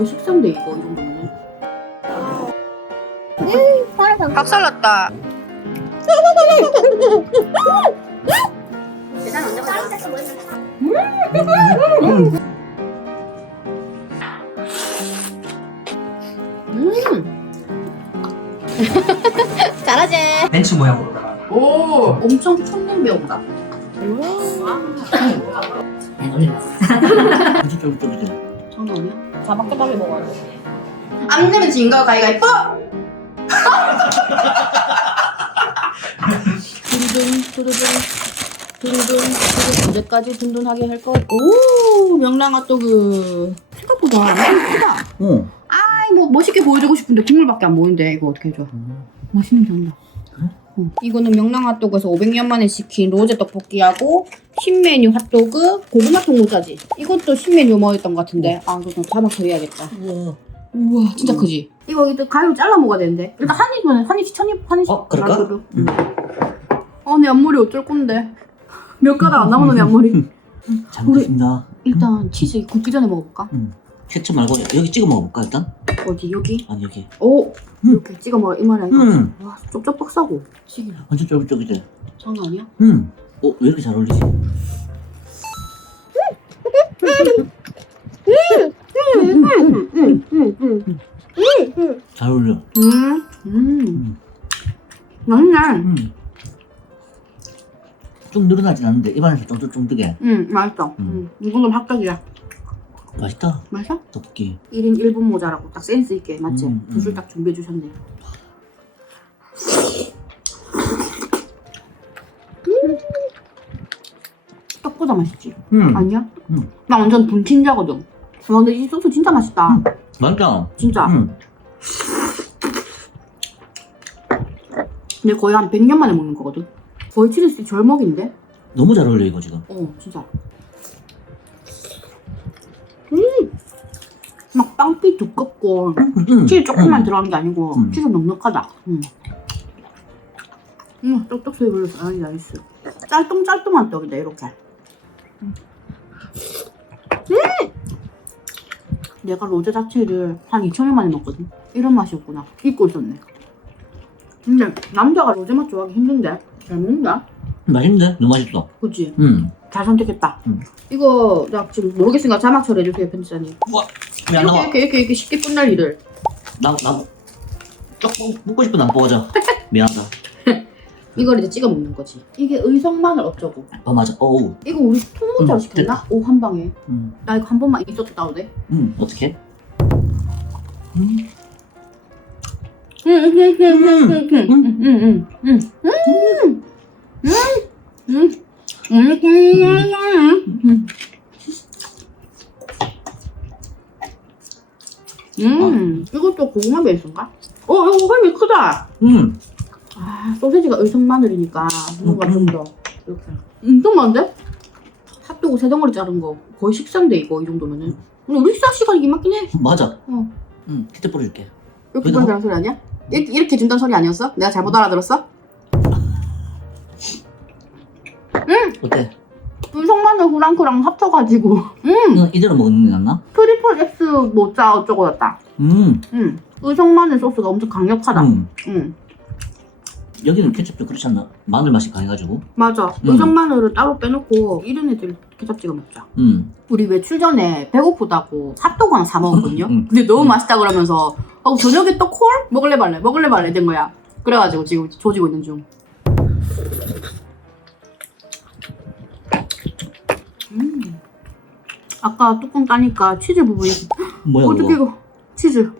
거의 식사인데 이거 이 정도면. 박살 났다. 계산 언제 보자. 잘하지. 벤치 모양으로다가. 오, 엄청 촌놈 배운다. 벤치 쫄깃쫄깃해. 장난 아니야? 자박자박이 먹어야 돼. 안 내면 진거 가위가위뽀! 둔둔 언제까지 둔둔하게 할 거? 오, 명랑 핫도그 생각보다 안 크다. 어. 아이 뭐 멋있게 보여주고 싶은데 국물밖에 안 보이는데 이거 어떻게 해줘? 맛있는 장난. 그래? 이거는 명랑 핫도그에서 500년 만에 시킨 로제 떡볶이하고 신메뉴 핫도그 고구마 통모짜지. 이것도 신메뉴 뭐였던 것 같은데. 아 이거 좀 자막 처리해야겠다. 우와. 우와 진짜 크지? 이거 일단 가위로 잘라 먹어야 되는데 일단 한 입은 한 입씩 한 입씩 그럴까? 응. 내 앞머리 어쩔 건데 몇 가닥 안 남았네 내 앞머리. 잘 먹겠습니다. 일단 치즈 굽기 전에 먹어볼까? 케첩 말고 여기 찍어 먹어볼까 일단? 어디 여기? 아니 여기. 오 이렇게 찍어 먹어 이 말이야. 와 쪽쪽 뻑싸고 치기 완전 쫄깃쫄깃해. 장난 아니야? 왜 이렇게 잘 어울리지? 잘 어울려. 맛있네. 좀 늘어나진 않는데 입안에서 쫀득쫀득해. 맛있어. 이거는 합격이야. 맛있다. 맛있어? 떡볶이. 1인 1분 모자라고 딱 센스 있게 맞지? 음. 두술 딱 준비해 주셨네. 떡보다 맛있지? 아니야? 나 완전 분친자거든. 와 근데 이 소스 진짜 맛있다. 맛있다. 진짜. 근데 거의 한 100년 만에 먹는 거거든. 거의 치즈스틱 절먹인데? 너무 잘 어울려 이거 지금. 진짜. 막 빵피 두껍고 치즈 조금만 들어간 게 아니고 치즈 넉넉하다. 떡떡 소리 불러서 아니 나이스. 짤뚱짤뚱한 떡인데 이렇게. 내가 로제 자체를 한 2,000년 만에 먹거든. 이런 맛이었구나. 잊고 있었네. 근데 남자가 로제 맛 좋아하기 힘든데 잘 먹는다. 맛있는데? 너무 맛있어. 그치? 응. 잘 선택했다. 이거 나 지금 모르겠으니까 자막 처리해주세요 편집자님. 우와. 왜 안 나와? 이렇게 쉽게 끝날 일을. 나 조금 먹고 싶은 안 뽑아져. 미안하다. 이걸 이제 찍어 먹는 거지. 이게 의성마늘 어쩌고. 맞아. 어우. 이거 우리 통문자로 시켰나? 오 한 방에. 응. 나 이거 한 번만 있어도 나도 돼? 어떻게? 이것도 고구마 베이스인가? 이거 햄이 크다. 소세지가 의성마늘이니까 뭔가 좀 더 이렇게. 좀 많은데? 핫도그 세 덩어리 자른 거 거의 식사인데 이거 이 정도면은. 근데 우리 식사 시간이 맞긴 해. 맞아. 케첩 뿌려줄게. 이렇게 준다는 소리 아니야? 이렇게 준다는 소리 아니었어? 내가 잘못 알아들었어? 어때? 의성마늘 후랑크랑 합쳐가지고 이건 이대로 먹는 게 낫나? 트리플 X 모짜 어쩌고였다. 의성마늘 소스가 엄청 강력하다. 여기는 케첩도 그렇지 않나? 마늘 맛이 강해가지고. 맞아. 의성마늘을 따로 빼놓고 이런 애들 케첩 찍어 먹자. 우리 외출 전에 배고프다고 핫도그 하나 사 먹었거든요. 근데 너무 맛있다 그러면서 저녁에 또 콜? 먹을래 말래 된 거야. 그래가지고 지금 조지고 있는 중. 아까 뚜껑 따니까 치즈 부분이 뭐야 어떻게 그거? 이거 치즈.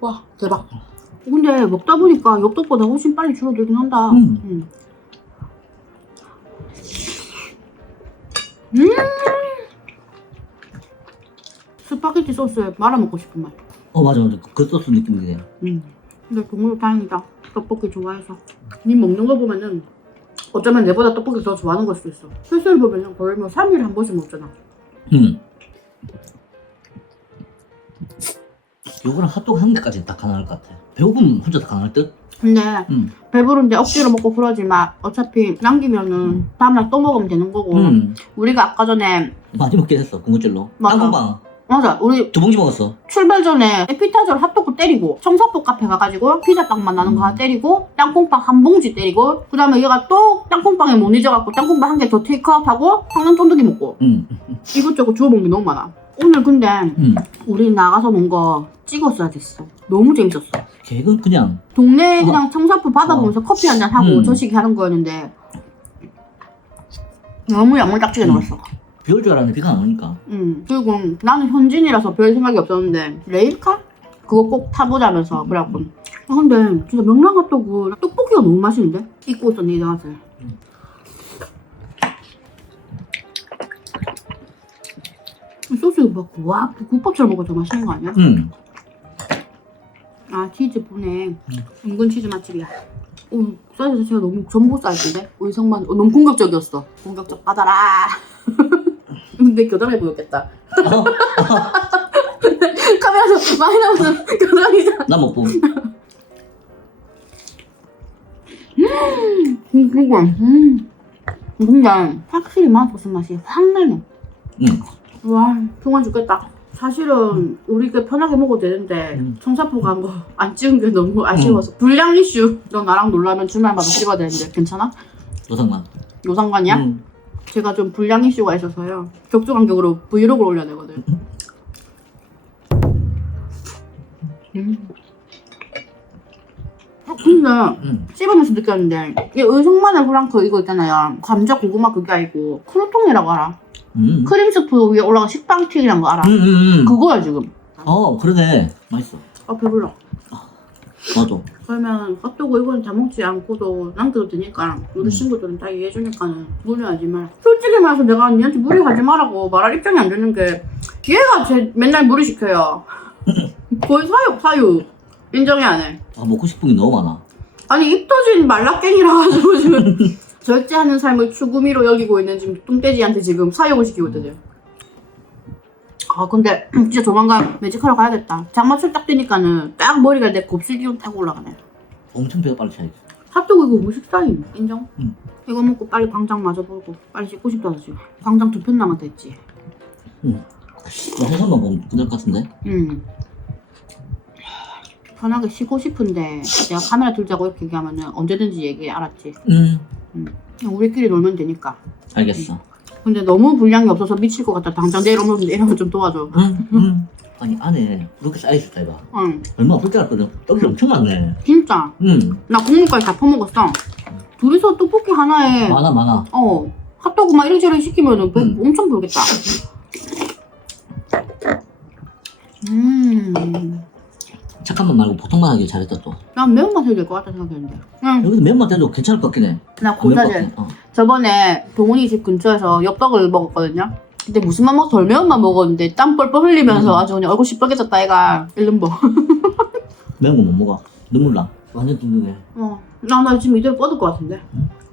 와 대박. 근데 먹다 보니까 엽떡보다 훨씬 빨리 줄어들긴 한다. 스파게티 소스에 말아 먹고 싶은 맛. 맞아. 그 소스 느낌이네. 근데 정말 다행이다. 떡볶이 좋아해서. 니 먹는 거 보면은 어쩌면 내보다 떡볶이 더 좋아하는 걸 수도 있어. 실수를 보면은 거의 뭐 3일에 한 번씩 먹잖아. 요거랑 핫도그 한 개까지는 딱 가능할 것 같아. 배고프면 혼자 다 가능할 듯? 근데 배부른데 억지로 먹고 그러지 마. 어차피 남기면은 다음날 또 먹으면 되는 거고. 우리가 아까 전에 많이 먹긴 했어. 군것질로. 맞아. 땅콩빵. 맞아. 우리 2봉지 먹었어. 출발 전에 에피타이저로 핫도그 때리고 청사포 카페 가가지고 피자 떡 맛나는 거 하나 때리고 땅콩빵 한 봉지 때리고 그 다음에 얘가 또 땅콩빵에 못 잊어갖고 땅콩빵 한 개 더 테이크아웃하고 황남 쫀득이 먹고 이것저것 주워 먹는 게 너무 많아. 오늘 근데 우리 나가서 뭔가 찍었어야 됐어. 너무 재밌었어. 걔는 그냥 동네 그냥 청사포 받아보면서 커피 한잔 하고 저식이 하는 거였는데 너무 야물딱지게 놀았어. 비 올 줄 알았는데 비가 안 오니까. 그리고 나는 현진이라서 별 생각이 없었는데 레일카? 그거 꼭 타보자면서 그래갖고 근데 진짜 명란핫도그 떡볶이가 너무 맛있는데? 잊고 있었네 이 맛을. 소스 이거 먹고 와 국밥처럼 먹어도 더 맛있는 거 아니야? 아 치즈 보네. 은근 치즈 맛집이야. 사이즈 자체가 너무 전복 사이즈인데? 의성만 너무 공격적이었어. 공격적 받아라. 근데 교담해 보였겠다. 카메라에서 많이 나오는 교담이잖아. 나 먹고. 근데 확실히 맛소스 맛이 확 나네. 와 정말 죽겠다. 사실은 우리가 편하게 먹어도 되는데 청사포가 뭐 안 찍은 게 너무 아쉬워서 불량 이슈. 너 나랑 놀라면 주말마다 찍어야 되는데 괜찮아? 노상관. 노상관이야? 제가 좀 불량 이슈가 있어서요. 격주간격으로 브이로그를 올려야 되거든. 근데 씹으면서 느꼈는데 이 의성마늘 프랑크 이거 있잖아요. 감자 고구마 그게 아니고 크루통이라고 알아? 크림 스프 위에 올라간 식빵튀기란 거 알아? 그거야 지금. 그러네. 맛있어. 아 배불러. 맞아. 그러면 핫도그 이거는 다 먹지 않고도 남겨도 되니까 우리 친구들은 다 이해해주니까는 무리하지 마. 솔직히 말해서 내가 니한테 무리하지 말라고 말할 입장이 안 되는 게 얘가 제 맨날 무리시켜요. 거의 사육 인정이 안 해. 먹고 싶은 게 너무 많아. 아니 입 터진 말라깽이라 가지고 지금 절제하는 삶을 추구미로 여기고 있는 지금 뚱돼지한테 지금 사육을 시키고 있거든. 아 근데 진짜 조만간 매직하러 가야겠다. 장마철 딱 되니까는 딱 머리가 내 곱슬기로 딱 올라가네. 엄청 배가 빨리 차야지. 핫도그 이거 무식사임 인정? 이거 먹고 빨리 광장 마저 보고 빨리 씻고 싶다 지금. 광장 2편 남았다 했지. 나 해산만 먹으면 끝날 것 같은데? 편하게 쉬고 싶은데 내가 카메라 들자고 이렇게 얘기하면 언제든지 얘기해 알았지? 우리끼리 놀면 되니까. 알겠어. 근데 너무 분량이 없어서 미칠 것 같다. 당장 내일 오면 이러면 좀 도와줘. 아니 안에 그렇게 쌓여있었다 이봐. 응. 얼마 없을 줄 알았거든. 떡이 엄청 많네. 진짜. 나 국물까지 다 퍼먹었어. 둘이서 떡볶이 하나에 많아. 핫도그 막 이리저리 시키면은 배 엄청 불겠다. 착한 맛 말고 보통만 하길 잘했다 또. 난 매운맛 해도 될 것 같다 생각했는데. 여기서 매운맛 해도 괜찮을 것 같긴 해. 나 고자질. 저번에 동훈이 집 근처에서 엽떡을 먹었거든요. 근데 무슨 맛 먹고 덜 매운맛 먹었는데 땀 뻘뻘 흘리면서 아주 그냥 얼굴 시뻘개졌다 애가. 일름보. 매운 거 못 먹어. 눈물 나. 완전 든든해. 나 지금 이대로 뻗을 것 같은데.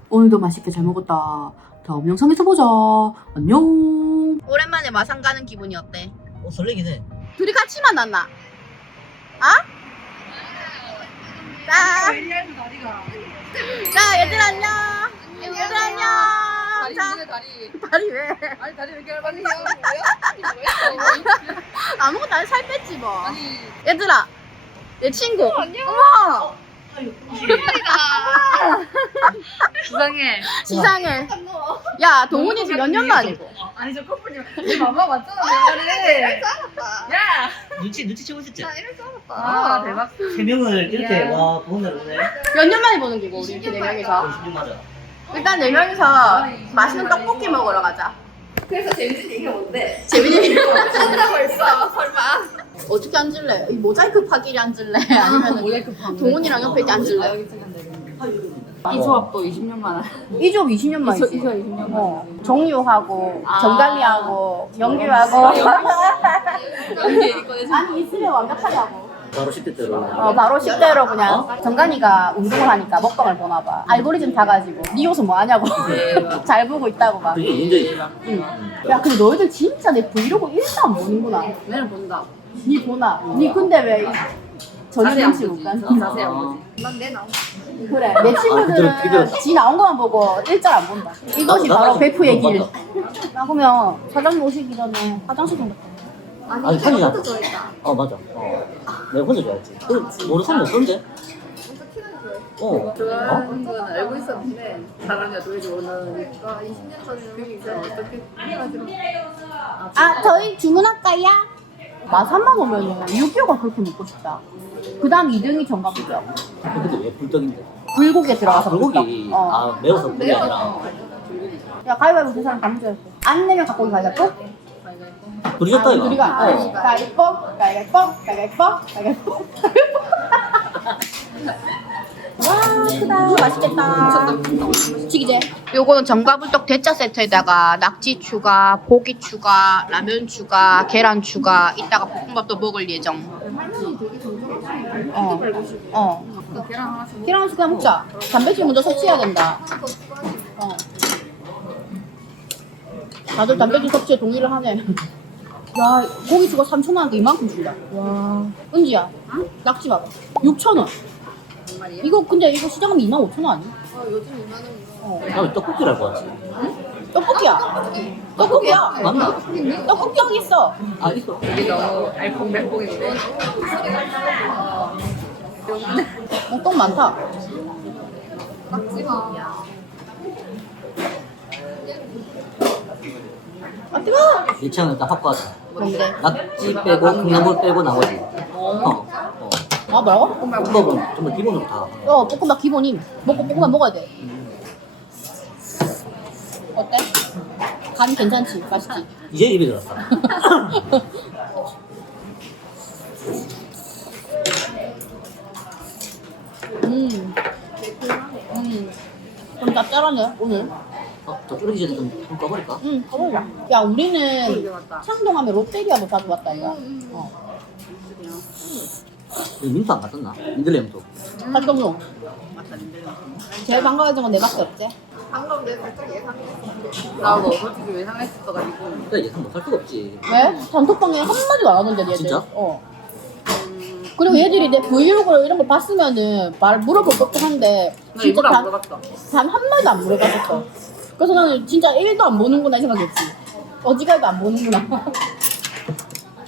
오늘도 맛있게 잘 먹었다. 다음 영상에서 보자. 안녕. 오랜만에 마산 가는 기분이 어때? 설레긴 해. 둘이 같이 만났나? 자, 얘들 안녕. 얘들 안녕. 다리 왜? 아니 다리 왜 이렇게 얇았냐? 아무것도 안 살 뺐지 뭐. 얘들아, 내 친구. 안녕. 어머, 수상해. 시상해. 야, 동훈이 지금 몇 년 만이고. 아니 저 커플님 내 맘마 맞잖아 내 말이. 야. 눈치채고 있었지? 아 대박. 세 명을 이렇게 와 보는 날 오네. 몇 년 만에 보는 기고 우리 이렇게 네 명이서. 20년 맞아. 일단 네 명이서 맛있는 떡볶이 먹으러 가자. 그래서 재밌는 얘기가 뭔데? 재밌는 얘기. 한다고 했어 설마. 어떻게 앉을래? 이 모자이크 파끼리 앉을래? 아니면 모자이크 파. 동훈이랑 옆에 있게 앉을래? 이 조합도 20년 만에. 이 조합 20년 만이지. 이 조합 20년 만에. 정유하고 정갈리하고 영규하고 연기 얘기 꺼내줘. 아니 있으면 완벽하냐고. 바로 10대째로. 바로 10대로 그냥 정간이가 운동을 하니까 먹방을 보나봐. 알고리즘 타가지고 니 요새 뭐 하냐고. 잘 보고 있다고 막. 그게 인정이지. 응. 야 근데 너희들 진짜 내 브이로그 일도 안 보는구나. 내는 본다. 니 보나? 니 근데 왜 전혀 눈치 못 가니? 자세히 안 보지. 난내 나온. 그래 내 친구들은 지 나온 것만 보고 일절 안 본다. 이것이 바로 베프의 길. 나 그러면 사장님 오시기 전에 화장실 좀 갔다. 아니, 혼자 찬이야. 좋아했다. 맞아. 내가 혼자 좋아했지. 모르는 사람 없던데? 혼자 키는 좋아했어. 어. 좋아하는 건 알고 있었는데 사람이 왜 좋아하는가 20년 전에 진짜 어떻게 해가지고 아, 저희 주문할까요? 나 3만 원이면 육교가 그렇게 먹고 싶다. 그 다음 2등이 정가불떡. 근데 왜 불떡인데? 불고기에 들어가서 불고기. 불떡. 어. 매워서 불이 아니라. 야, 가위바위보 두 사람 다 문제였어. 안 내면 갖고 오기 가위바위보? 둘이 졌다, 이거. 우리가 가위바위보, 가위바위보, 가위바위보, 가위바위보. 와, 크다. 맛있겠다. 치기제. 요거는 정가불떡 대짜 세트에다가 낙지 추가, 고기 추가, 라면 추가, 계란 추가, 이따가 볶음밥도 먹을 예정. 할머니 되게 정정하시네. 어. 계란 하나씩 계란 하나씩 그냥 먹자. 단백질 먼저 섭취해야 된다. 어. 다들 단백질 섭취에 동의를 하네. 야, 고기 추가 3,000원인데 이만큼 준다. 와. 은지야, 낙지 봐봐. 6,000원. 정말이야? 이거 근데 이거 시장 가면 25,000원 아니야? 요즘 2만 원이요. 어. 나왜 떡볶이라고 하지? 떡볶이야. 떡볶이야. 맞나? 떡볶이 여기 있어. 있어. 이게 너무 알콩달콩인데. 떡 많다. 막지 마. 아, 뜨거! 예찬은 딱 확보하자. 뭔데? 낙지 빼고, 콩나물 빼고 나머지. 아, 뭐라고? 볶음밥은 정말 기본으로 다. 볶음밥 기본임. 먹고 볶음밥 먹어야 돼. 어때? 간 괜찮지? 맛있지? 이제 입에 들었어. 좀 짭짤하네, 오늘. 더 끓이기 전에 좀 꺼버릴까? 가보자. 야, 이게 우리는 맞다. 창동하면 롯데리아도 자주 왔다, 이거. 민트 안 갔었나? 민들레임도. 활동용. 맞다, 민들레. 제일 반가워진 건 내밖에 없지? 방금 내가 살짝 예상했어. 나도 솔직히 예상했었어가지고. 그러니까 예상 못할 수가 없지. 왜? 단톡방에 한마디도 안 하던데, 얘들. 진짜? 그리고 얘들이 내 브이로그 이런 거 봤으면은 말 물어볼 것도 한데 나 이걸 안 물어봤어. 단 한마디도 안 물어봤었어. 그래서 나는 진짜 1도 안 보는구나 생각했지. 어지간히도 안 보는구나.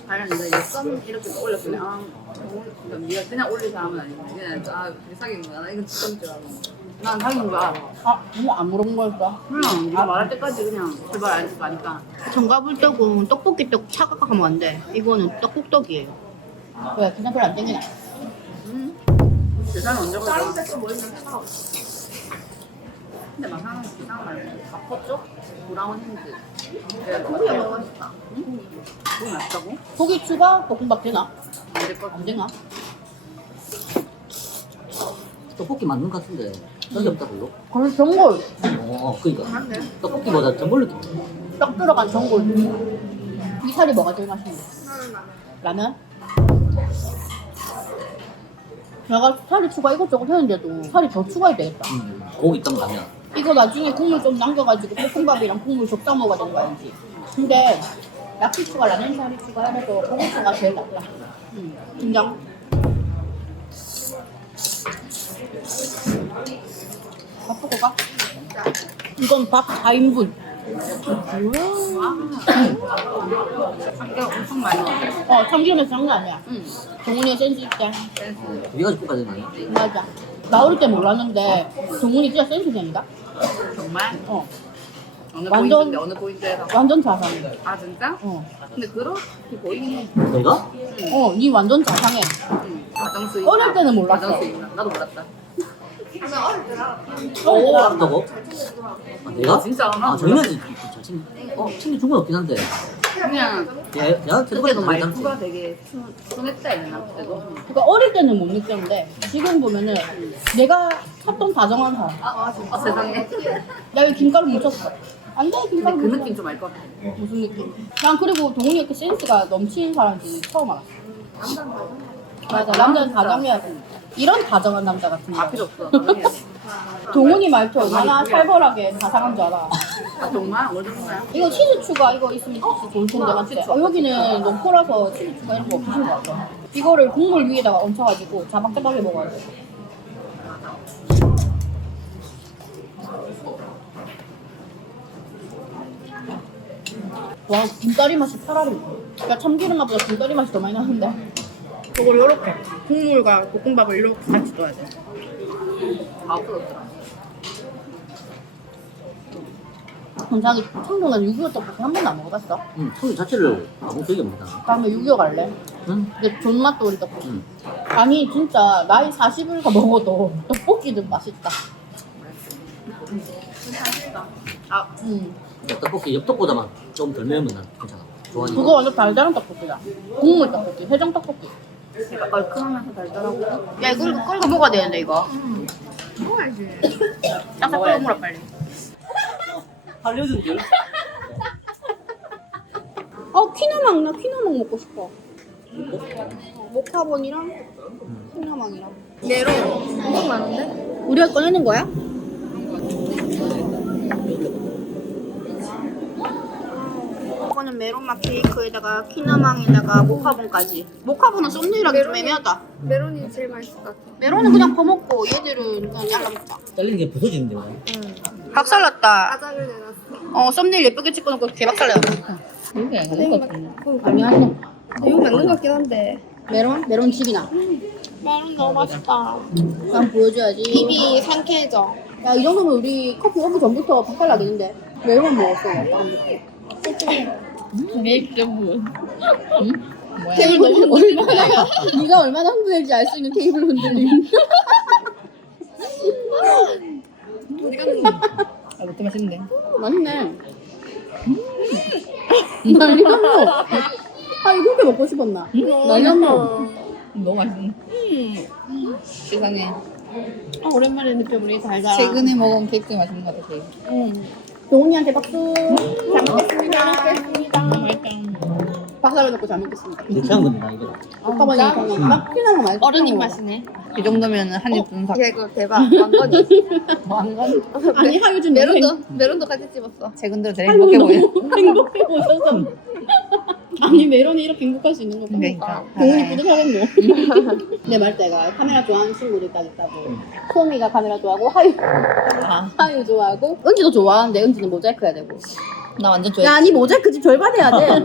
아니 근데 이제 썸 이렇게 올렸길래 네가 그냥 올리자 하면 아니고 그냥 우리 사귄 거야. 나 이거 진짜 줄 알고. 난 사귄 거 알아. 너무 안 물어본 거였어. 그냥 네가 말할 때까지 그냥 제발 알지 가니까. 정가불떡은 떡볶이떡 차각하면 안 돼. 이거는 떡국떡이에요. 왜? 그냥 별로 안 땡기나? 계산 언제 걸려? 다른 데거 모이면 상관없어. 근데 막 하는 계산 말고 바포 쪽? 브라운 핸드. 고기가 너무 맛있다. 고기 맛있다고? 고기 추가 볶음밥 되나? 안될것 안 되나? 떡볶이 맞는 것 같은데. 떡이 없다, 별로? 그래서 전골. 그니까. 한데? 떡볶이보다 전골 느낌. 떡 들어간 전골. 이 살이 뭐가 제일 맛있는데? 라면? 내가 살이 추가 이것저것 했는데도 살이 더 추가해야 되겠다. 고기 있다면 라면. 이거 나중에 국물 좀 남겨가지고 볶음밥이랑 국물 적다 먹어야 되는 거 알지? 근데 야끼 추가, 라면 살이 추가 해서 고기 추가 제일 낫다. 인정? 밥 먹고 가? 이건 밥 4인분. 참깨 엄청 많이 넣어. 참기름에서 장난 아니야. 응. 동훈이가 센스 있대. 센스. 두 가지 볶아야 되는 거 아니야? 맞아. 나올 때 몰랐는데 동훈이 진짜 센스쟁이다. 정말? 어느 완전- 포인트인데 어느 포인트에서? 완전 자상해. 아 진짜? 근데 그렇게 보이긴 해. 내가? 니 완전 자상해. 가정 수익. 어릴 때는 몰랐어. 가정 수익. 나도 몰랐다. 없다고? 내가? 진짜 안 정현이 잘 챙겨. 챙겨 준건 없긴 한데. 그냥 내가 그때도 계속 말투가 되게 순했다 해야 되나 그때도. 그러니까 어릴 때는 못 느꼈는데 지금 보면은 내가 합동 다정한 사람. 세상에. 야, 왜 김가루 묻혔어? 안 돼, 근데 김가루 그 묻혔어. 느낌 좀 알 것 같아. 무슨 느낌? 난 그리고 동훈이 이렇게 센스가 넘치는 사람인지 처음 알았어. 맞아, 남자는 다정해야지. 이런 다정한 남자 같은 아 거. 필요 없어. 당연히. 동훈이 말투 얼마나 살벌하게 자상한 줄 알아. 아 정말? 어느 정도야? 이거 치즈 추가 이거 있으면 진짜 좋을 텐데 맞지? 여기는 노포라서 치즈 추가 이런 거 없으신 것 같아. 이거를 국물 위에다가 얹혀가지고 자박자박해 먹어야 돼. 와, 김가리 맛이 파라리. 그러니까 참기름 맛보다 김가리 맛이 더 많이 나는데. 저걸 이렇게 국물과 볶음밥을 이렇게 같이 둬야 돼. 다 없어졌더라. 그럼 자기 청동나 6.25 떡볶이 한 번도 안 먹어봤어? 응, 소리 자체를 아무 기억이 안 나. 다음에 6.25 갈래? 응? 근데 존맛도 우리 떡볶이. 응. 아니 진짜 나이 40을 먹어도 떡볶이는 맛있다. 아, 떡볶이 엽떡보다만 좀 덜 매우면 난 괜찮아. 좋아하니까. 그거 완전 달달한 떡볶이다. 국물 떡볶이, 해장 떡볶이. 약간 얼큰하면서 달달하고. 야 이거 끓고 먹어야 되는데 이거. 먹어야지. 싹싹 끓여 먹으라 빨리. 알려준 줄? 퀴나망 나 퀴나망 먹고 싶어. 모카본이랑 퀴나망이랑. 메론 엄청 많은데? 우리가 꺼내는 거야? 이거는 메론맛 케이크에다가 퀴나망에다가 모카본까지. 모카본은 썸네일하기 좀 애매하다. 메론이 제일 맛있을 것 같아. 메론은 그냥 퍼먹고 얘들은 그냥 잘라먹자. 잘리는 게 부서지는데 뭐. 박살났다. 과자를 내놨어. 썸네일 예쁘게 찍어놓고 개박살내요. 이게 아니 아니. 이거 맞는 것 같긴 한데. 메론? 메론 집이나. 메론 너무 맛있다. 난 보여줘야지. 입이 상쾌해져. 야, 이 정도면 우리 커피 오기 전부터 박살나겠는데. 메론 먹었어. 메이크업은. 테이블 얼마나 네가 얼마나 흥분했는지 알 수 있는 테이블 흔들림. 아, 이것도 맛있는데. 맛있네. 난리 났어. 아 이거 그렇게 먹고 싶었나? 난리 났어. 너무 맛있네. 세상에. 아, 오랜만에 느껴 우리 달달한. 최근에 먹은 케이크 맛있는 것 같아, 제일. 동훈이한테 박수. 잘 먹겠습니다. 맛있다. 박수 놓고 잘 먹겠습니다. 괜찮은 건데 나 이거. 아까만 얘기한 막 피나는 맛있어. 어른입 맛이네. 이 정도면 한입 분사. 이거 대박. 왕건이. 왕건? 아니 하유준 메론도 같이 찝었어. 최근 들어 제일 행복해 행복해 보여. 행복해 보여서. 아니 메론이 이렇게 행복할 수 있는 거 그러니까. 보니까 동훈이 뿌듯하겠노. 내 말대가 카메라 좋아하는 친구들 딱 있다고. 소미가 카메라 좋아하고 하유 좋아하고 은지도 좋아하는데 은지는 모자이크 해야 되고. 나 완전 좋아해. 야, 니 모자이크 집 절반 해야 돼.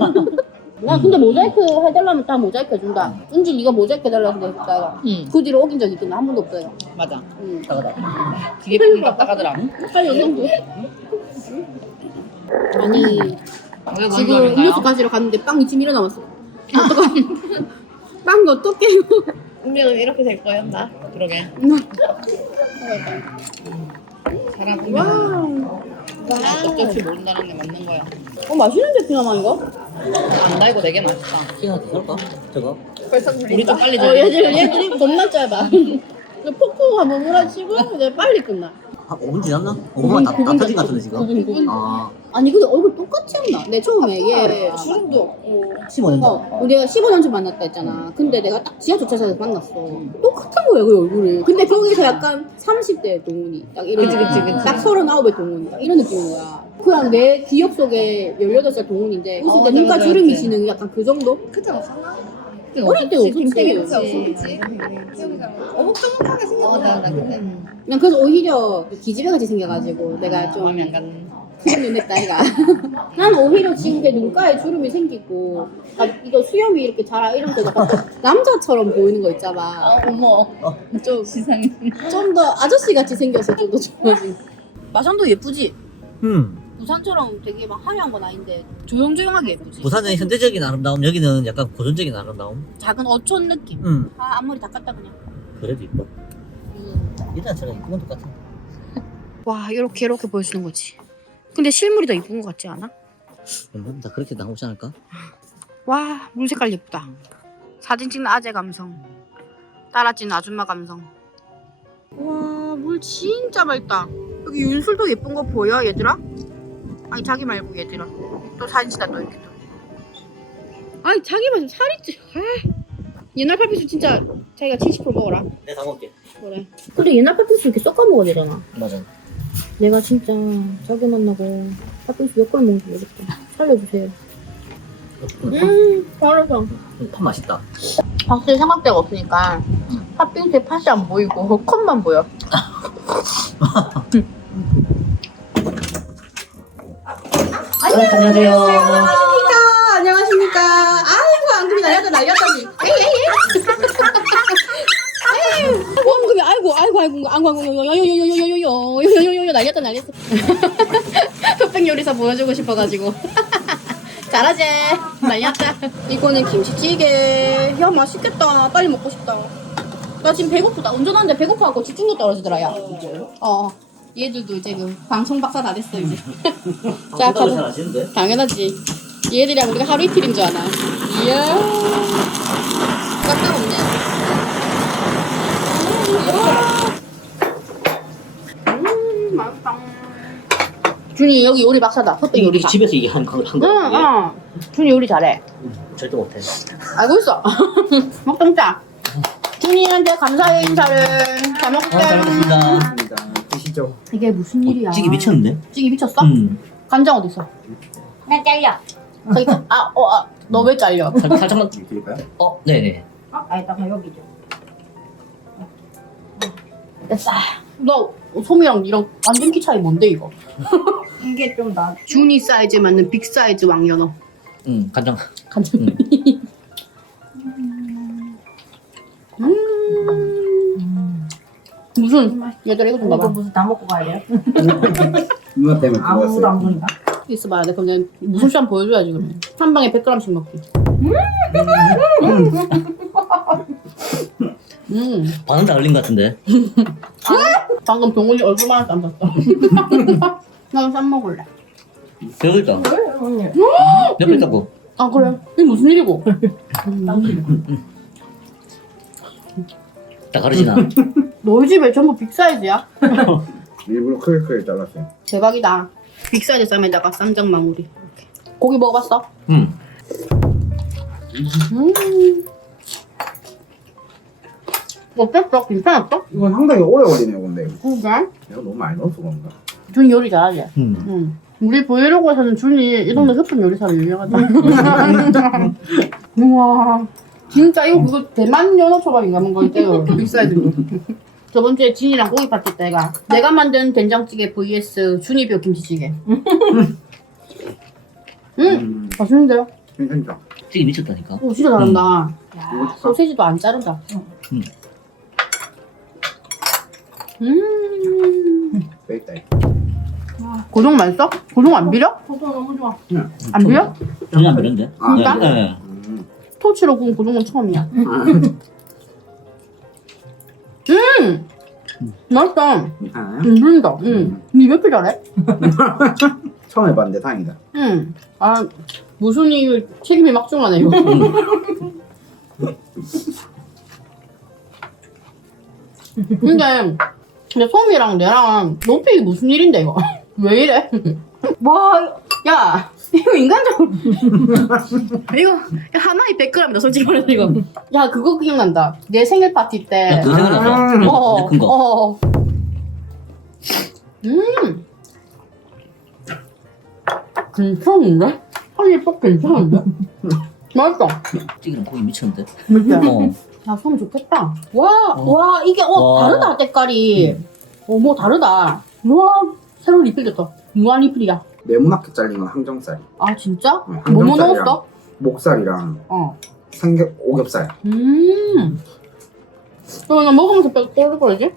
나 근데 모자이크 해달라면 다 모자이크 해준다. 은지 네가 모자이크 해달라고 했다가 응, 그 뒤로 어긴 적이 있긴 한 번도 없어요. 맞아. 응. 되게 좀 딱딱하더라. 빨리 영상도. 아니 지금 음료수 가지러 갔는데 빵이 지금 일어나왔어. 어떡하? 빵이 어떡해? 운명은 이렇게 될 거였나? 그러게. 사람 운명은 어쩔 줄 모른다는 게 맞는 거야. 맛있는데 피나마 이거? 안 달고 되게 맛있다. 시간 더 살까? 저거? 벌써 우리 좀 빨리 얘들이 겁나 짧아. 포크 한번 몰아치고 이제 빨리 끝나. 한 5분 지났나? 5분만 다 터진 것 같은데 지금? 9분. 아, 아니 근데 얼굴 똑같이 한다. 내 처음에 얘 주름도 없고 15년 전. 내가 15년 전 만났다 했잖아. 근데 내가 딱 지하 주차장에서 만났어. 똑같은 거야 그 얼굴이. 근데 거기서 약간 30대 동훈이 딱 이런 그치. 딱 39의 동훈이 딱 이런 느낌인 거야. 그냥 내 기억 속에 18살 동훈인데 웃을 때 눈가 맞아, 주름이 맞아. 지는 약간 그 정도? 그때 없었나? 어릴 때 없었지. 없었지. 어묵조묵하게 생겼어. 나 그때. 난 그래서 오히려 기집애같이 생겨가지고 내가 좀 마음에 안 가는. 주름이 냈다 애가. 난 오히려 지금 내 눈가에 주름이 생기고 이거 수염이 이렇게 자라 이런 거 약간 남자처럼 보이는 거 있잖아. 어머. 좀 세상에. 좀 더 아저씨 같이 생겨서 좀 더 좋아지. 마산도 예쁘지? 부산처럼 되게 막 화려한 건 아닌데 조용조용하게 예쁘지. 부산의 현대적인 아름다움, 여기는 약간 고전적인 아름다움. 작은 어촌 느낌. 앞머리 다 깠다 그냥. 그래도 이뻐. 이딴처럼 이쁜 건 똑같아. 와 이렇게 보여주는 거지. 근데 실물이 더 이쁜 것 같지 않아? 다 그렇게 나오지 않을까? 와, 물 색깔 예쁘다. 사진 찍는 아재 감성. 따라찌는 아줌마 감성. 와, 물 진짜 맑다. 여기 윤술도 예쁜 거 보여, 얘들아? 아니, 자기 말고 얘들아. 또 사진 찍다 또 이렇게 또. 아니, 자기만 좀 살이 찌. 옛날 팔피스 진짜 자기가 70% 먹어라. 내가 다 먹을게. 그래. 근데 옛날 팔피스 이렇게 섞어 먹어야 되잖아. 맞아. 내가 진짜 자기 만나고 팥빙수 몇 걸 먹는지 모르겠다. 살려주세요. 잘해서. 팥 맛있다. 확실히 삼각대가 없으니까 팥빙수에 팥이 안 보이고 컵만 보여. 안녕하세요. 안녕하십니까. 아이고 앙금이 날렸다 날렸다니. 에이. 앙금이 아이고 요요요요요요요요요요요요요요 날렸다 날렸어. 흑백 요리사 보여주고 싶어가지고. 잘하지. 날렸다. 이거는 김치찌개. 야 맛있겠다. 빨리 먹고 싶다. 나 지금 배고프다. 운전하는데 배고파갖고 집중력 떨어지더라 야. 얘들도 이제 그 방송 박사 다 됐어 이제. 자 잘 가자. 아시는데? 당연하지. 얘들이랑 우리가 하루 이틀인 줄 아나. 이야. 깜짝 없네. 맛있다. 준이 여기 요리 박사다. 흑백 요리사. 집에서 이게 한 거. 응. 준이 요리 잘해. 절대 못해. 알고 있어. 먹동자. 준이한테 감사의 인사를. 잘 먹게. 잘 먹겠습니다. 드시죠. 이게 무슨 일이야? 찌개 미쳤는데? 찌개 미쳤어? 간장 어디 있어? 나 잘려. 너 왜 잘려? 살짝만. 드릴까요? 네네. 아이다가 여기죠. 됐어. 너 소미랑 이랑 완전 키 차이 뭔데 이거? 이게 좀 나. 준이 사이즈 맞는 빅 사이즈 왕연어. 간장. 간장. 무슨 얘들아 이거 좀 이거 봐봐. 무슨 다 먹고 가야 돼요? 누나 때문에 아무도 안 들어왔어요. 보인다. 있어봐야 돼. 그럼 내가 무슨 쌈 보여줘야지 그러면. 한 방에 100g씩 먹기. 반은 다 흘린 것 같은데. 방금 동훈이 얼굴만 쌈 샀어. 나 쌈 먹을래. 여기 있다. 왜 언니? 옆에 있다고. 아 그래? 이게 무슨 일이고? 다 가르치나. 너희 집에 전부 빅 사이즈야? 일부러 크게 잘랐어요. 대박이다. 빅 사이즈 쌈에다가 쌈장 마무리. 이렇게. 고기 먹어봤어? 어땠어? 괜찮았어? 이건 상당히 오래 걸리네요, 근데. 그게? 내가 너무 많이 넣어서 그런가. 준이 요리 잘하지? 우리 브이로그에서는 준이 이 동네 흑백 요리사로 유명하다. 우와. 진짜 이거 그거 대만 연어초밥인가 뭔가 있대요. 빅 사이즈로. 저번 주에 진이랑 고기 파티 때가 내가 만든 된장찌개 vs 준이표 김치찌개. 맛있는데요? 괜찮죠? 찌개 미쳤다니까. 오 진짜 잘한다. 야, 소세지도 안 자른다. 빼있다. 고동 맛있어? 고동 안 비려? 고소 너무 좋아. 안 비려? 전혀 안 그런데. 진짜? 네. 토치로 구운 고동은 처음이야. 맛있다. 아, 비린다. 니 왜 이렇게 잘해? 처음 해봤는데 다행이다. 아 무슨 이 책임이 막중하네 이거. 근데 소미랑 내랑 높이 무슨 일인데 이거? 왜 이래? 와, 야 이거 인간적으로 이거 하나에 100g이다 솔직히 말해서 이거. 야 그거 기억난다. 내 생일 파티 때. 야, 그거 생각났어. 큰 거. 괜찮은데? 아니 딱 괜찮은데? 맛있다. 찌개랑 고기 미쳤는데. 그치? 야, 소미 좋겠다. 와, 이게, 와. 다르다, 때깔이. 뭐 다르다. 와, 새로운 리필 됐다. 무한 리필이야. 네모나게 잘린 건 항정살. 아, 진짜? 응, 뭐뭐 항정살이랑 넣었어? 목살이랑 오겹살. 나 먹으면서 뼈 꼴룩거리지?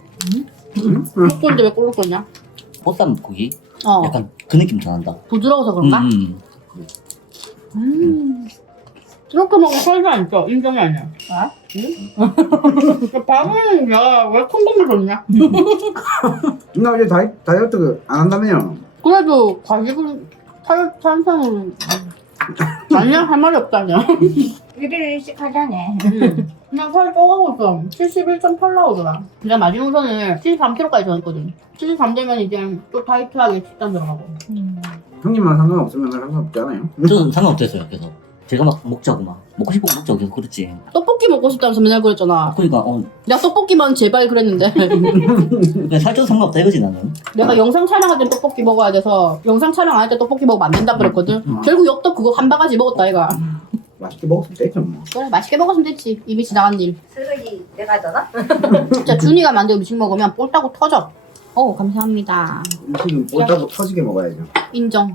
꼴룩거리는데 왜 꼴룩거리냐? 보쌈 고기. 어, 약간 그 느낌 더 난다. 부드러워서 그런가? 이렇게 먹으면 살이 안 쪄. 인정이 아니야. 아? 밥은 야왜 콩고물 줬냐? 누나 이제 다이어트 안 한다며요? 그래도 과식은 탄산으로 아니야 할 말이 없다 그냥. 일일 일식 하자네. 그냥 살 쪄가고 있어. 71.8 나오더라. 내가 마지노선을 73kg까지 정했거든. 73 되면 이제 또 타이트하게 식단 들어가고. 형님만 상관없으면 상관없잖아요. 저는 상관없었어요. 그래서 제가 막 먹자고 막 먹고 싶고 먹자고 계속 그랬지. 떡볶이 먹고 싶다면서 맨날 그랬잖아. 그러니까 내가 떡볶이만 제발 그랬는데 그냥 살쪄도 상관없다 이거지 나는. 내가 영상 촬영할 때 떡볶이 먹어야 돼서 영상 촬영 안 할 때 떡볶이 먹으면 안 된다 그랬거든. 결국 엽떡 그거 한 바가지 먹었다 얘가. 맛있게 먹었으면 되죠 뭐. 그래 맛있게 먹었으면 됐지. 이미 지나간 일. 설거지 내가 하잖아? 진짜 준이가 만든 음식 먹으면 볼따고 터져. 감사합니다. 음식은 꼴짜고 터지게 먹어야죠. 인정.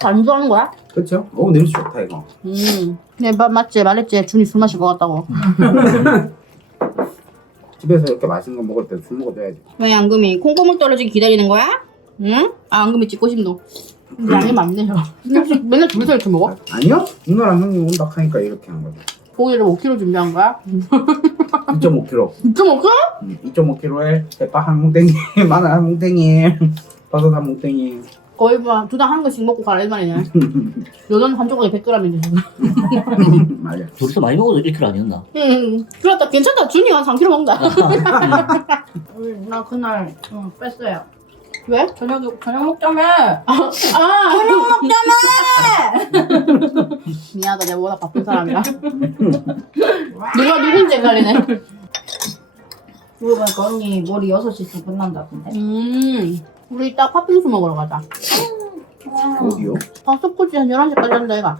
반주하는 거야? 그쵸? 오 냄새 좋다 이거. 내 맞지? 말했지? 준이 술 마실 것 같다고. 집에서 이렇게 맛있는 거 먹을 때 술 먹어줘야지. 왜 앙금이 콩고물 떨어지기 기다리는 거야? 응? 아 앙금이 찍고 싶노. 양이 많네요. 맨날 둘이서 이렇게 먹어? 아니요? 누나랑 형님 온다 하니까 이렇게 한 거죠. 고기를 5kg 준비한 거야? 2.5kg. 2.5kg? 2.5kg에 대파 한 뭉탱이, 마늘 한 뭉탱이, 버섯 한 뭉탱이. 거의 뭐 두당 한 개씩 먹고 가라 이 말이네. 요즘 한 조각에 100g인데 지금. 맞아. 둘이서 많이 먹어도 1kg 아니었나? 그렇다 괜찮다. 준이가 한 3kg 먹는다. 나 그날 뺐어요. 왜? 저녁 먹자며. 저녁 먹자며! 미안하다 내가 워낙 바쁜 사람이라. 누가 누군지 헷갈리네. 그러고 보니까 언니 머리 6시쯤 끝난다던데. 우리 딱 팥빙수 먹으러 가자. 어디요? 밥솥구지 한 11시까지 한다 얘가.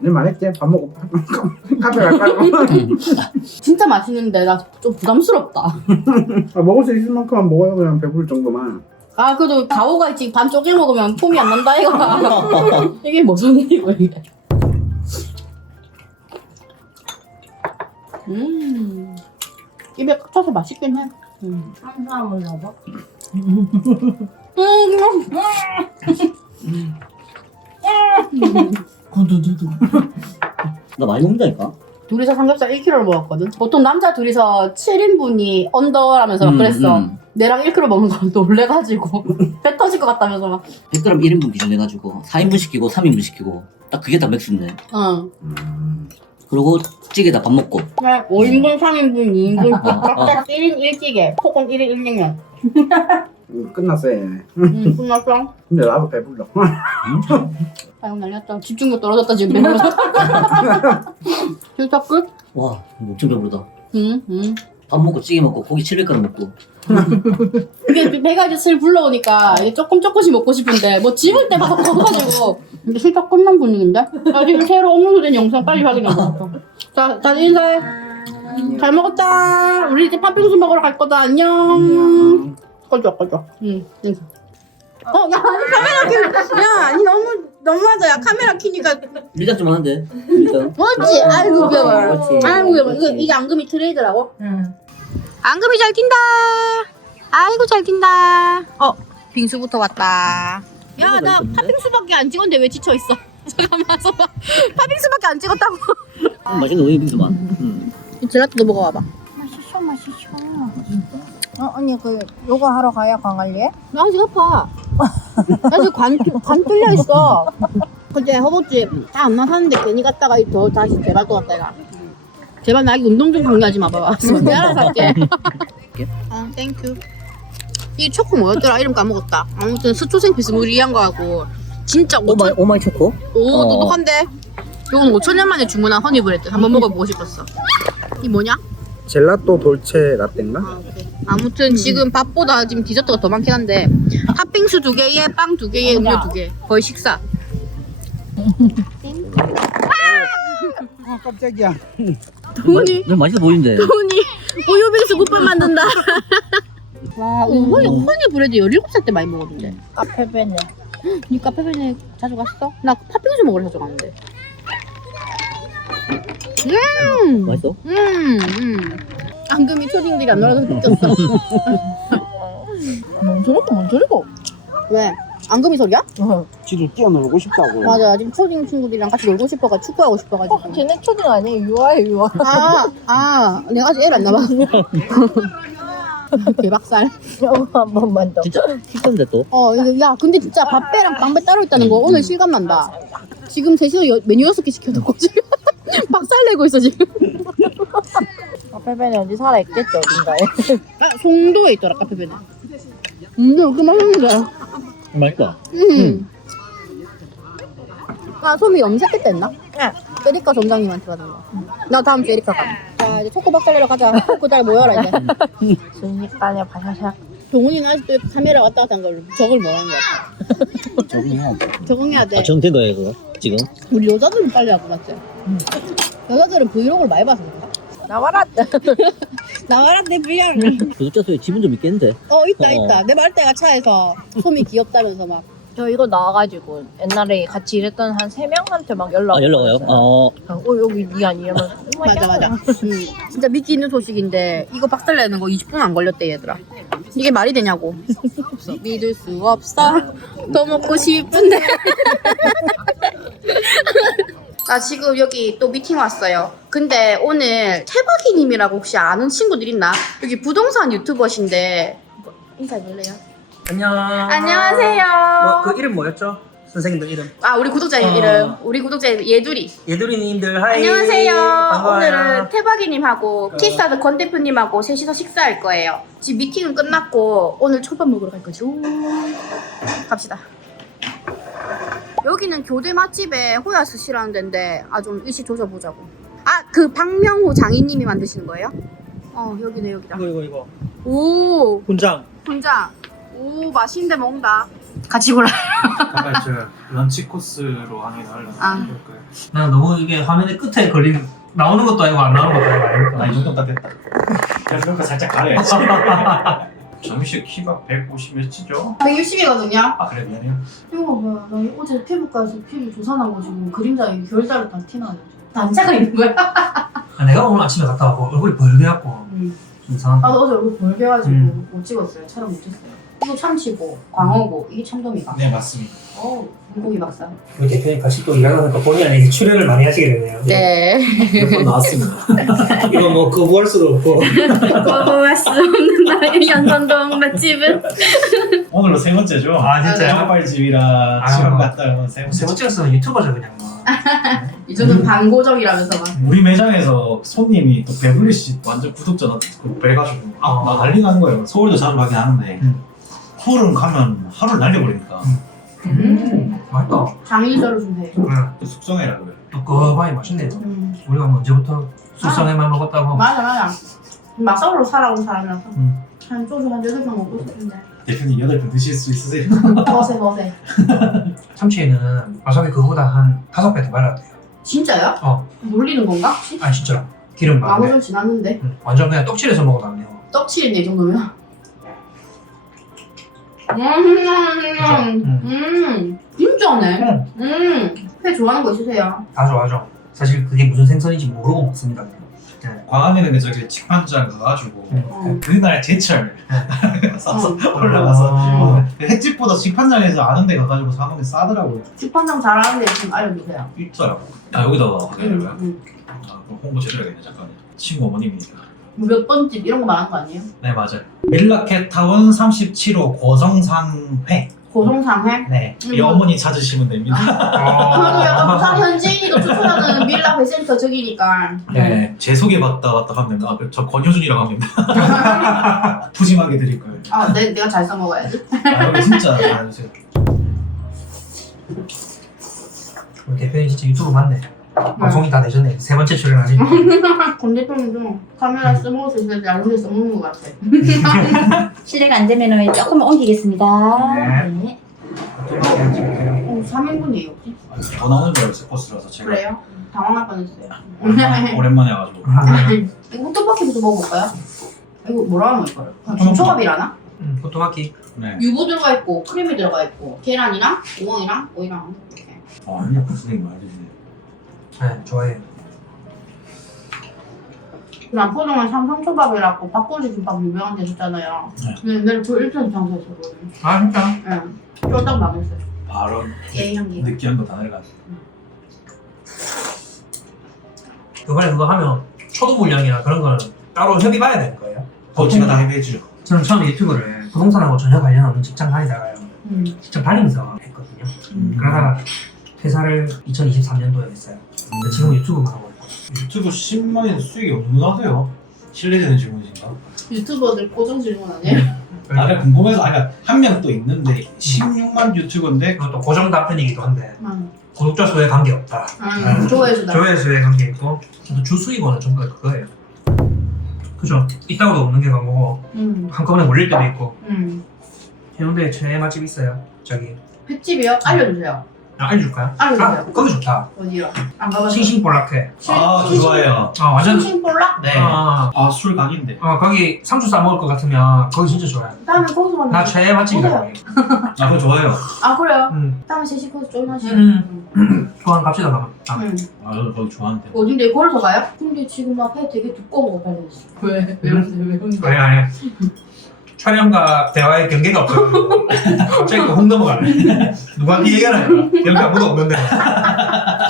내 말했지? 밥 먹고 카페 갈까요? 진짜 맛있는데 나 좀 부담스럽다. 아, 먹을 수 있을 만큼만 먹어요. 그냥 배부를 정도만. 아 그래도 가오가 있지 반 쪼개 먹으면 폼이 안 난다 이거. 이게 무슨 일이고 이게. 입에 꽉 차서 맛있긴 해. 한 사람을 넣어봐. 나 많이 먹는다니까? 둘이서 삼겹살 1kg를 먹었거든. 보통 남자 둘이서 7인분이 언더라면서 막 그랬어. 내랑 1kg 먹는 거 놀래가지고 배 터질 것 같다면서 막. 100g 1인분 기준 해가지고 4인분 시키고 3인분 시키고 딱 그게 다 맥스인데. 그리고 찌개다 밥 먹고. 그래 5인분, 3인분, 2인분 각각 1인 1찌개 폭은 1인 1냉면. 끝났어요. 얘네. 끝났어? 근데 나도 배불러. 아유 날렸다. 집중력 떨어졌다 지금 배불러서. 진짜 끝? 와 엄청 배부르다. 응. 밥 먹고 찌개 먹고 고기 700g 먹고. 이게 배가 이제 슬 불러오니까 이게 조금씩 먹고 싶은데 뭐 집을 때 봐서 먹어가지고. 근데 진짜 끝난 분위기인데? 나 지금 새로 업로드된 영상 빨리 확인해봐. 자, 다시 인사해. 잘 먹었다. 우리 이제 팥빙수 먹으러 갈 거다. 안녕. 꺼줘. 인사. 야, 아니 카메라 켜. 야, 아니 너무하다. 야, 카메라 키니까. 밀당 좀 하는데. 밀당. 그렇지. 아이고 귀여워. 그렇지. 아이고 귀여워. 이게 앙금이 트레이드라고? 응. 앙금이 잘 뛴다. 아이고 잘 뛴다. 빙수부터 왔다. 야, 나 팥빙수밖에 안 찍었는데 왜 지쳐 있어? 잠깐만, 팥빙수밖에 안 찍었다고. 맛있는 우유 빙수만. 젤라또도 먹어봐봐. 맛있어. 언니 요거 하러 가야 광안리에? 나 아직 아파. 나 지금 관 뚫려 있어. 근데 허벅지 다 안 나사는데 괜히 갔다가 더 다시 제발 또 갔다 이가. 제발 나 운동 좀 강요하지 마 봐봐. 내가 알아서 할게. 땡큐. 이 초코 뭐였더라? 이름 까먹었다. 아무튼 스초생 비스무리한 거하고 진짜 오마이 초코? 오 똑똑한데. 이건 5,000년 만에 주문한 허니브레드 한번 먹어보고 싶었어. 이 뭐냐? 젤라또 돌체 라떼인가? 아무튼 지금 밥보다 지금 디저트가 더 많긴 한데 팥빙수 2개에 빵 2개에 음료 2개 거의 식사. 깜짝이야. 돈이 맛있어 보이는데. 우유빙수 국밥 만든다. 와 허니브레드 17살 때 많이 먹었는데. 카페베네. 니 카페베네 자주 갔어? 나 팥빙수 먹으러 자주 갔는데. 맛있어? 앙금이 초딩들이 안 놀아서 느꼈어. 뭔 소리고? 왜? 앙금이 소리야? 지들 뛰어놀고 싶다고. 맞아. 지금 초딩 친구들이랑 같이 놀고 싶어가지고 축구하고 싶어가지고. 쟤네 초딩 아니에요? 유아예요, 유아. 내가 아직 애를 안 낳아. 개박살. 요거 한 번만 더. 진짜 키큰데 또. 야, 근데 진짜 밥배랑 빵배 따로 있다는 거 오늘 실감 난다. 지금 3시에 메뉴 6개 시켜놓고 지금 박살 내고 있어 지금. 카페베네 어디 살아있겠지, 어딘가에. 송도에 있더라 카페베네. 근데 이렇게 맛있는데. 맛있다. 소미 염색했다 했나? 네. 에리카 점장님한테 받은 거. 나 다음 주에 에리카 가. 자 이제 초코 박살 내러 가자. 초코 잘 모여라 이제. 순식간에 바샤샥. 동훈이는 아직도 카메라 왔다 갔다 한 걸 저걸 뭐 하는 거야? 적응해야 돼. 정된 거예요 그거 지금? 우리 여자들은 빨리 할 것 같지? 여자들은 브이로그를 많이 봐서 그런가? 나와라. 나와라 내 불량. 구독자 수에 지분 좀 있겠는데. 있다. 내 말대가 차에서 솜이 귀엽다면서 막. 저 이거 나와가지고 옛날에 같이 일했던 한 3명한테 막 연락 아 연락 와요? 여기 니 아니냐면 맞아. 진짜 믿기 있는 소식인데 이거 박살내는 거 20분 안 걸렸대 얘들아. 이게 말이 되냐고. 믿을 수 없어. 더 먹고 싶은데. 나 지금 여기 또 미팅 왔어요. 근데 오늘 태박이님이라고 혹시 아는 친구들 있나? 여기 부동산 유튜버신데 인사해볼래요? 안녕. 안녕하세요. 그 이름 뭐였죠? 선생님들 이름. 아 우리 구독자님 이름 우리 구독자님 예두리. 예두리님들 하이. 안녕하세요. 반가워요. 오늘은 태박이님하고 키스타드 권 대표님하고 셋이서 식사할 거예요. 지금 미팅은 끝났고 오늘 초밥 먹으러 갈 거죠. 갑시다. 여기는 교대 맛집에 호야 스시라는 데인데 좀 일찍 조져보자고. 그 박명호 장인님이 만드시는 거예요? 여기네 여기다. 이거. 오 훈장. 혼자. 오 맛있는데 먹는다. 같이 골라. 아까 저 런치 코스로 하기로 하려고 그럴까요? 난 너무 이게 화면의 끝에 걸리는 나오는 것도 아니고 안 나오는 것도 아니고 이 정도 딱 됐다. 그런 거 살짝 가려야지. 정민 씨 키가 150 몇이죠? 160이거든요. 아 그래 미안해요. 이거 뭐야? 나 어제 피부과에서 피부 조사 나가지고 그림자에 결자를 다 티나요. 단자가 있는 거야? 내가 오늘 아침에 갔다 와고 얼굴이 벌게갖고 좀 이상한. 나도 어제 얼굴 벌게가지고 못 찍었어요. 촬영 못 했어요. 이거 참치고 광어고 이게 참돔이가. 네 맞습니다. 물고기 박사. 우리 대표님 같이 또 일하다 보니까 본의 아니게 출연을 많이 하시게 되네요. 네. 몇 번 나왔습니다. 이거 뭐 거부할 수도 없고. 거부할 수 없는 나의 연산동 맛집은. 오늘로 세 번째죠? 아 진짜요? 양발집이라 지금 갔다 오면 세 번째. 세 번째였으면 유튜버죠 그냥 뭐. 이 정도는 반고정이라면서 막. 우리 매장에서 손님이 또 배불리 씨 완전 구독자 배가지고 나 난리 나는 거예요. 서울도 자주 가긴 하는데 쿨은 가면 하루를 날려버리니까 맛있다. 장인절을 좀 해. 또 숙성해라고요. 두꺼바이 맛있네요. 우리가 뭐 언제부터 숙성에만 먹었다고. 맞아. 막상으로 살아온 사람이라서. 음. 한 소주 한 8병 먹고 싶은데. 대표님 8편 드실 수 있으세요? 버세. 참치에는 와사비 그거보다 한 5배 더 발라야 돼요. 진짜요? 놀리는 건가 혹시? 아니 진짜 기름 많은데. 마무좀 지났는데. 완전 그냥 떡칠해서 먹어도 안 돼요. 떡칠인데 이 정도면? 진짜네. 회 좋아하는 거 있으세요? 다 좋아하죠. 사실 그게 무슨 생선인지 모르고 먹습니다. 광안에는 저기 직판장 가가지고 그날 제철 사서 어. 올라가서 횟집보다 직판장에서 아는 데 가가지고 사는 게 싸더라고요. 직판장 잘하는 데 좀 알려주세요. 있어요. 여기다가 확인해볼까요? 응. 그럼 홍보 제대로 해야겠네. 잠깐만요. 친구 어머님이니까. 몇 번집 이런 거 말하는 거 아니에요? 네 맞아요. 밀라켓타운 37호 고성산회. 고성상회? 네. 이 어머니 찾으시면 됩니다. 그래도 약간 부산 현지인이도 추천하는 밀라 회센터 저기니까. 네. 제 소개받다 왔다 하면 됩니다. 저 권효준이라고 합니다. 푸짐하게 드릴 거예요. 내가 잘 써먹어야지. 여기 진짜 잘해주세요. 우리 대표님 진짜 유튜브 맞네. 방송이 다 되셨네. 세 번째 출연하지. 권 대표님도 카메라 써먹을 수 있는데 양손에 써먹는 것 같아. 실례가 안 되면 조금 옮기겠습니다. 네. 3인분이에요 혹시? 더 나오는 줄 알았어요. 코스라서 제가. 그래요? 당황할 뻔했어요. 오랜만에 와가지고. 이거 호떡바퀴부터 먹어볼까요? 이거 뭐라 하는 거예요? 김초밥이라나? 포토마키. 네. 유부 들어가 있고 크림이 들어가 있고 계란이랑 우엉이랑 오이랑 이렇게. 아니요. 선생님 말해주세요. 네, 좋아해요. 남포동에 삼성초밥이라고 박고지 김밥 유명한 데 있잖아요. 네. 근데 옛날에 그 1편 장사했었거든요. 아 진짜? 응. 쫄딱 망했어요. 바로 예 향기. 느끼한 거 다 내려가지고. 이번에 그거 하면 초도 물량이나 그런 거는 따로 협의 봐야 되는 거예요? 제가 다 해주죠. 저는 처음에 유튜브를 부동산하고 전혀 관련 없는 직장 다니다가요. 직장 다니면서 했거든요. 그러다가 퇴사를 2023년도에 했어요. 근데 지금 유튜브만 하고 있고. 유튜브 10만원 수익이 얼마나 하세요? 실례되는 질문이신가? 유튜버들 고정 질문 아니에요? 그냥 궁금해서 한 명 또 있는데 16만 유튜버인데 그것도 고정 답변이기도 한데 구독자 수에 관계없다. 조회수다. 조회수에 관계있고 저도 주 수익원은 전부 다 그거예요. 그죠? 있다고도 없는 게 광고고 한꺼번에 몰릴 때도 있고 해운대에 최애 맛집 있어요. 저기 횟집이요? 알려주세요. 알려줄까요? 알려주세요. 거기 좋다. 어디요? 안 가봤어요. 싱싱볼락해. 아, 저 좋아해요. 완전. 싱싱볼락? 네. 아, 술 각인데. 거기 상추 싸 먹을 것 같으면 거기 진짜 좋아요. 다음에 거기서 만나요. 나 최애 맛집이다 맞아요. 거기. 아, 그거 좋아해요. 아 그래요? 응. 다음에 셋이 거기서 조인하시죠. 그만 갑시다 그러면. 아, 저 거기 좋아하는데. 어딘데 걸어서 가요? 근데 지금 앞에 되게 두꺼워 달려있어. 왜? 왜 그러세요? 왜 그러세요? 아니. 촬영과 대화의 경계가 없어요. 갑자기 또 홍 넘어가네. 누구한테 얘기하나요? 여기 아무도 없는데.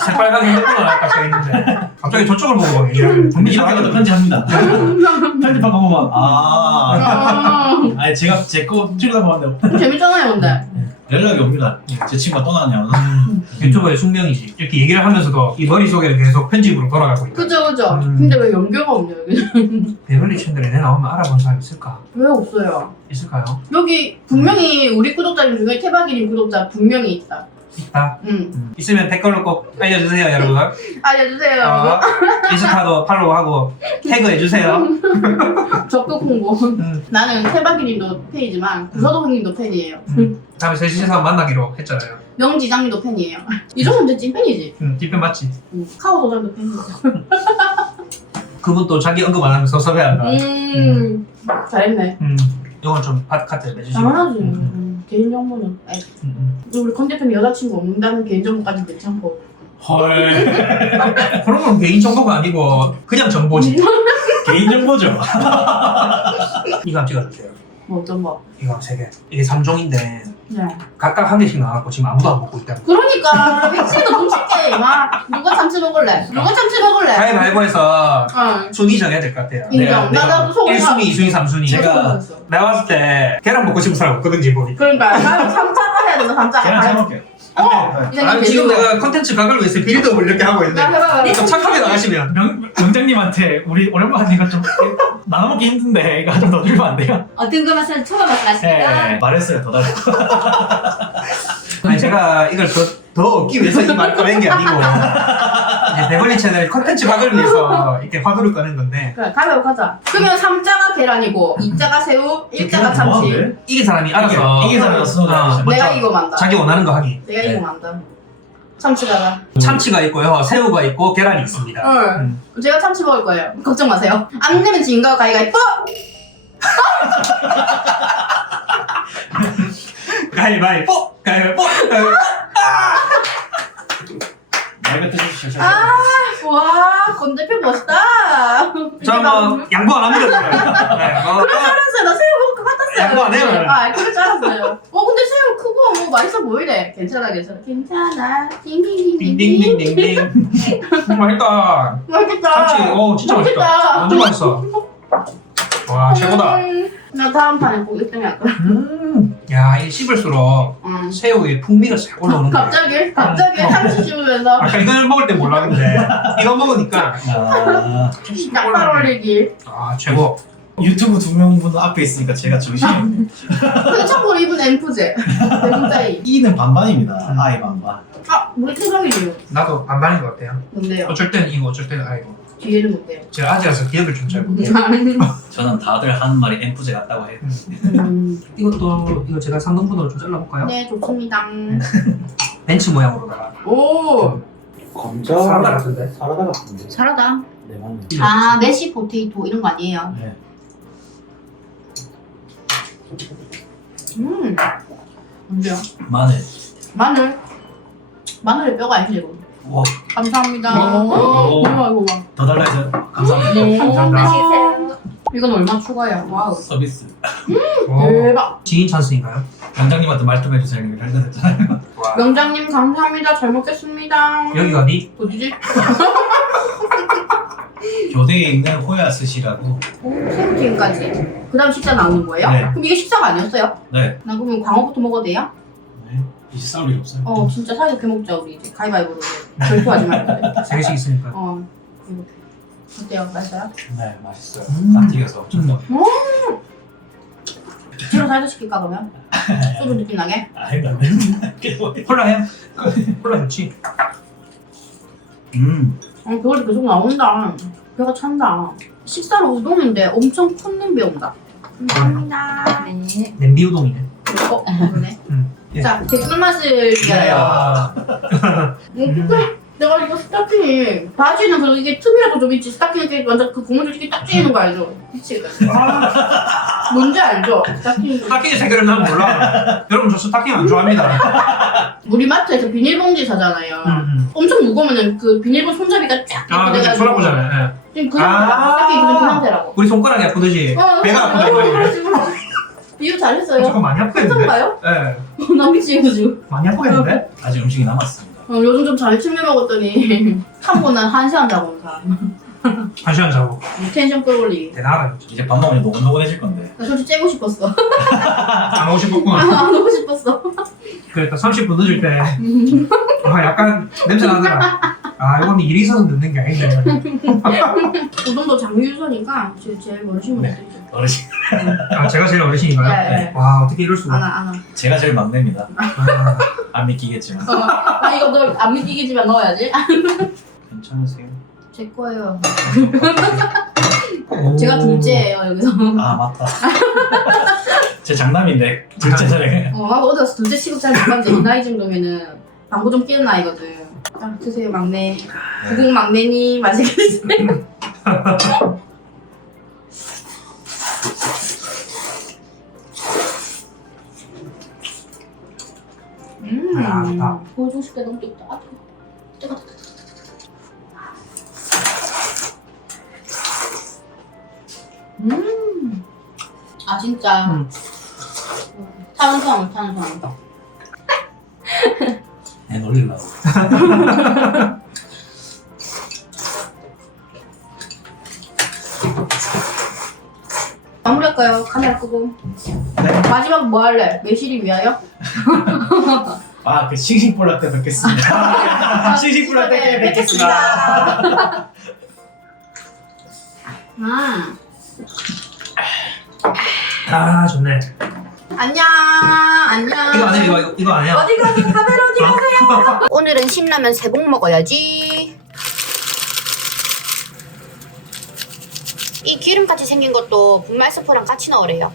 새빨간 핸드폰을 아까 있는데 갑자기 저쪽을 보고 막 얘기하는. 분명히 이렇게도 편집합니다. 편집하고 보면 아니 제가 제 거 찍다 보는데 재밌잖아요 근데. 연락이 옵니다. 제 친구가 떠나냐. 유튜버의 숙명이지. 이렇게 얘기를 하면서도 이 머릿속에 계속 편집으로 돌아가고 있다. 그죠. 근데 왜 연결가 없냐 여기? 베벌리 채널에 내 나오면 알아본 사람 있을까? 왜 없어요? 있을까요? 여기 분명히 우리 구독자님 중에 태박이님 구독자 분명히 있다. 있다. 응. 있으면 댓글로 꼭 알려주세요 여러분. 알려주세요. 인스타도 팔로우하고 태그해주세요. 적극 홍보. 나는 태박이님도 팬이지만 구서동 형님도 팬이에요. 다음에 셋이서 만나기로 했잖아요. 명지장님도 팬이에요. 이 정도면 진짜 찐팬이지. 뒷편 맞지? 카오 소장도 팬이죠. 그분 또 자기 언급 안 하면서 섭외한다. 잘했네. 이건 좀 팟카트 내주시고. 당연하지. 개인정보는. 아이, 우리 컨 대표님 여자친구 없는다는 개인정보까지 괜찮고. 헐. 그런 건 개인 정보가 아니고 그냥 정보지. 개인 정보죠. 이거 한번 찍어주세요. 뭐 어떤 거? 이거 3개. 이게 3종인데 네. 각각 한 개씩 나왔고 지금 아무도 안 먹고 있다. 그러니까 미치도 훔칠게 막 누가 참치 먹을래? 누가 참치 먹을래? 가위바위보해서 응. 순위 정해야 될 것 같아요. 인정. 나도 속으로 1순위, 2순위, 3순위. 제가 내가 봤을 때 계란 먹고 싶은 사람 없거든 지금 보니까. 그러니까 삼자가 해야 된다 삼자가. 계란 잘 먹게요. 아니 지금 내가 컨텐츠 각을 위해서 빌드업을 이렇게 하고 있는데 해봐. 좀 착하게 나가시면 명장님한테 우리 오랜만이니까 좀 나눠먹기 힘든데 이거 좀 더 주면 안 돼요? 어떤 거 맛을 초밥 맛 나십니까? 네. 말했어요. 더 달라. 아니 제가 이걸 더 얻기 위해서 이 말을 꺼낸 게 아니고 이제 베벌리 채널 컨텐츠 각을 위해서 이렇게 화두를 꺼낸 건데 그래 가위바위보 가자. 그러면 3자가 계란이고 2자가 새우, 1자가 참치. 이긴 사람이 알아서 이긴 사람이 알아서 내가 이거 만다. 자기 원하는 거 하기. 내가 이거 만다. 참치가. 참치가 있고요, 새우가 있고 계란이 있습니다. 응. 제가 참치 먹을 거예요. 걱정 마세요. 안 내면 진거 가위바위보. 가위바위보! 가위바위보! 가위바위보! 말 뱉어주시죠. 와, 권 대표 멋있다. 저뭐 양보 안 합니다. 네, 뭐, 그럴 줄 알았어요. 나 새우 먹을 것 같았어요. 양보 안 해요. 아, 그럴 줄 알았어요. 근데 새우 크고 뭐 맛있어 보이네. 괜찮아. 괜찮아. 띵띵띵띵띵. 딩딩딩딩딩. 맛있다. 맛있겠다. 참치, 진짜 맛있다. 완전 맛있어. 와, 최고다. 나 다음 판에 꼭 1등 할 거야. 야, 이게 씹을수록 새우의 풍미가 싹 올라오는 거야. 갑자기 참치 씹으면서 아까 이걸 먹을 때 몰랐는데 이거 먹으니까 약발 올리기. 아 최고. 유튜브 2명분 앞에 있으니까 제가 정신이 근데 참고로 이분 엠프제. 대문자이. E는 반반입니다. I 반반. 우리 태경이에요. 나도 반반인 것 같아요. 뭔데요? 어쩔 때는 이거 어쩔 때는 아이고. 뒤에는 못해요. 제가 아재라서 기억을 좀 잘 못해요. 저는 다들 하는 말이 엠프제 같다고 해요. 이거 제가 상등분으로 좀 잘라볼까요? 네, 좋습니다. 벤츠 모양으로다가. 오. 감자 사라다 같은데? 사라다 같은데. 잘하다. 네 맞네. 아, 메시 포테이토 이런 거 아니에요? 네. 뭔데요? 마늘. 마늘의 뼈가 아니지 이거. 와, 감사합니다. 오. 이거 봐. 더 달라 해서 감사합니다. 감사합니다. 맛있겠어요. 이건 얼마 추가해요? 와우. 서비스. 대박. 지인 찬스인가요? 원장님한테 말 좀 해주세요. 이렇게 할 했잖아요. 와. 명장님 감사합니다. 잘 먹겠습니다. 여기가 어디? 어디지? 교대에 있는 호야 스시라고. 새우튀김까지. 그 다음 식사 나오는 거예요? 네. 그럼 이게 식사가 아니었어요? 네. 나 그러면 광어부터 먹어도 돼요? 네. 이제 싸울 일 없어요. 진짜 사이좋게 먹자 우리 이제 가위바위보로 결투하지 말고. 3개씩 있으니까. 이거. 어때요? 맛있어요? 네, 맛있어요. 딱 튀겨서 좀 더. 뒤로 살짝 시킬까 그러면? 소주 느낌 나게? 아니다. 콜라 해요? 콜라 좋지. 그걸 계속 나온다. 배가 찬다. 식사로 우동인데 엄청 큰 냄비 온다. 감사합니다. 네. 냄비 우동이네. 그러네. 예. 자, 댓글 맛을 위하여. 내가 이거 스타킹이 바지는 그래도 이게 틈이라도 좀 있지 스타킹 이렇게 완전 그 고무줄 이렇게 딱 찌는 거 알죠? 미치겠다. 뭔지 알죠? 스타킹. 스타킹의 세계를 난 몰라. 여러분 저 스타킹 안 좋아합니다. 우리 마트에서 비닐봉지 사잖아요. 엄청 무거우면 그 비닐봉 손잡이가 쫙 아, 이렇게 그치, 돼가지고 졸아보잖아요. 지금 그 스타킹 그 상태라고. 우리 손가락이 아프듯이 배가 아프다 이 말이에요. 비유 잘했어요. 잠깐 많이 아프겠는데? 괜찮은가요? 네. 나 미치겠어가지고. 많이 아프겠는데? 아직 음식이 남았습니다. 요즘 좀 잘 챙겨 먹었더니 참고는 1시간 자고 온 사람. 1시간 자고. 텐션 끌어올리기. 대단하다 진짜. 이제 밥 먹으면 노곤노곤해질 건데. 나 솔직히 째고 싶었어. 안 오고 싶었구나. 안 오고 싶었어. 그러니까 30분 늦을 때 약간 냄새 나더라. 아 이건 일이 있어서 늦는 게 아닌데. 그 정도 장유유서니까 제일 멀으신 네. 분이죠. 어르신. 아 제가 제일 어르신인가요? 네. 와 어떻게 이럴 수가. 안아. 제가 제일 막내입니다. 아, 안 믿기겠지만. 나 이거 너 안 믿기겠지만 넣어야지. 괜찮으세요? 제 거예요. 오. 제가 둘째예요 여기서. 아 맞다. 제 장남인데 둘째잖아요. 나도 어디 가서 둘째 취급 잘 못하는데 이 나이 정도면은 방구 좀 끼는 나이거든. 자 드세요 막내. 구국 막내님 맛있게 드세요. 아, 보여주고 싶게 너무 뜨겁다. 아, 뜨거워. 아 진짜. 탄수화물. 애 놀리려고. 마무리할까요? 카메라 끄고. 마지막 뭐 할래? 매실이 위하여? 아, 그 싱싱볼락 때 뵙겠습니다. 싱싱볼락 때 뵙겠습니다. 아 좋네. 안녕. 이거 아니야 이거 아니야. 어디 가세요? 카메라 어디 가세요? 오늘은 신라면 3봉 먹어야지. 이 기름같이 생긴 것도 분말 스프랑 같이 넣으래요.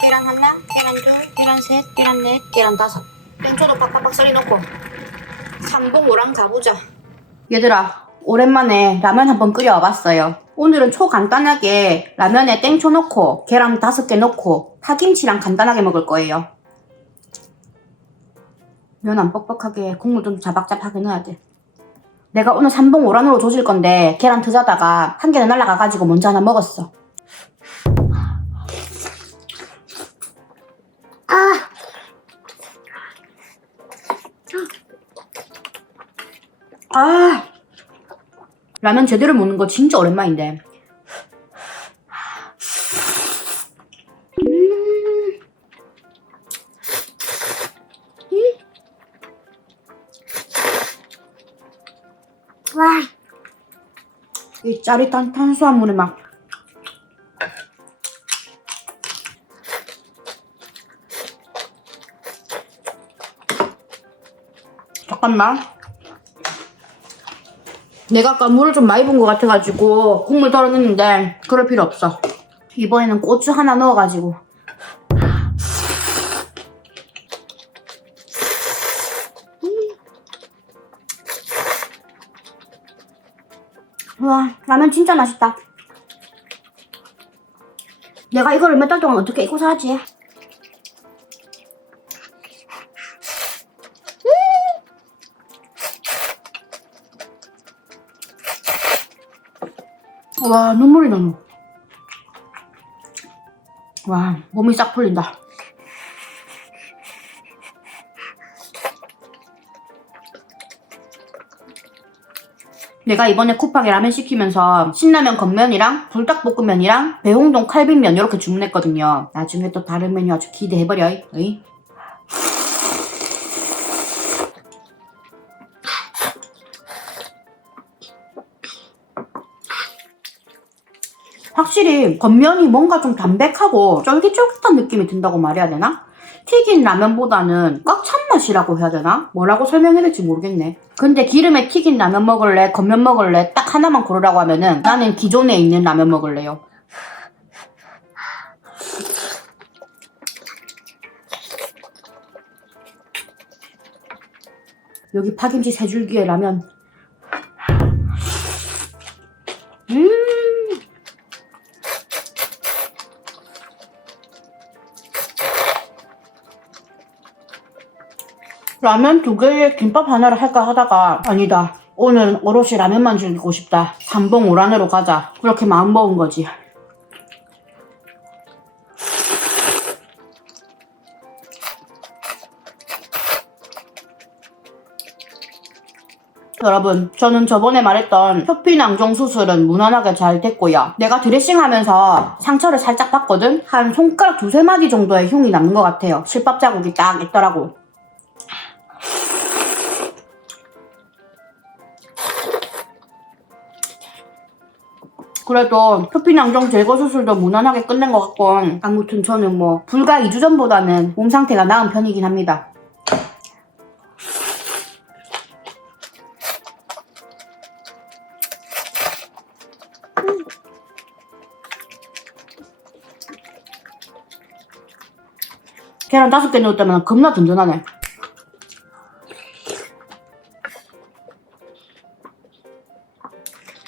계란 하나, 계란 둘, 계란 셋, 계란 넷, 계란 다섯. 땡초도 빡빡빡 썰이 넣고 3봉 오랑 가보자. 얘들아, 오랜만에 라면 한번 끓여와봤어요. 오늘은 초간단하게 라면에 땡초 넣고 계란 5개 넣고 파김치랑 간단하게 먹을 거예요. 면 안 뻑뻑하게 국물 좀 자박자박하게 넣어야 돼. 내가 오늘 3봉 오란으로 조질 건데 계란 드자다가 한 개는 날라가가지고 먼저 하나 먹었어. 라면 제대로 먹는 거 진짜 오랜만인데. 와, 이 짜릿한 탄수화물에 막 잠깐만. 내가 아까 물을 좀 많이 본 것 같아가지고 국물 덜어냈는데 그럴 필요 없어. 이번에는 고추 하나 넣어가지고. 와, 라면 진짜 맛있다. 내가 이거를 몇 달 동안 어떻게 입고 살지? 와, 눈물이 나노. 와, 몸이 싹 풀린다. 내가 이번에 쿠팡에 라면 시키면서 신라면 건면이랑 불닭볶음면이랑 배홍동 칼빈면 이렇게 주문했거든요. 나중에 또 다른 메뉴 아주 기대해버려. 어이? 확실히 건면이 뭔가 좀 담백하고 쫄깃쫄깃한 느낌이 든다고 말해야 되나? 튀긴 라면보다는 꽉 찬 맛이라고 해야 되나? 뭐라고 설명해야 될지 모르겠네. 근데 기름에 튀긴 라면 먹을래? 건면 먹을래? 딱 하나만 고르라고 하면은 나는 기존에 있는 라면 먹을래요. 여기 파김치 3줄기에 라면. 라면 2개에 김밥 하나를 할까 하다가 아니다. 오늘 오롯이 라면만 즐기고 싶다. 삼봉 오란으로 가자. 그렇게 마음먹은 거지. 여러분, 저는 저번에 말했던 표피낭종 수술은 무난하게 잘 됐고요. 내가 드레싱하면서 상처를 살짝 봤거든? 한 손가락 2-3마디 정도의 흉이 남는 것 같아요. 실밥 자국이 딱 있더라고. 그래도 표피낭종 제거 수술도 무난하게 끝낸 것 같고, 아무튼 저는 뭐 불과 2주 전보다는 몸 상태가 나은 편이긴 합니다. 계란 5개 넣었다면 겁나 든든하네.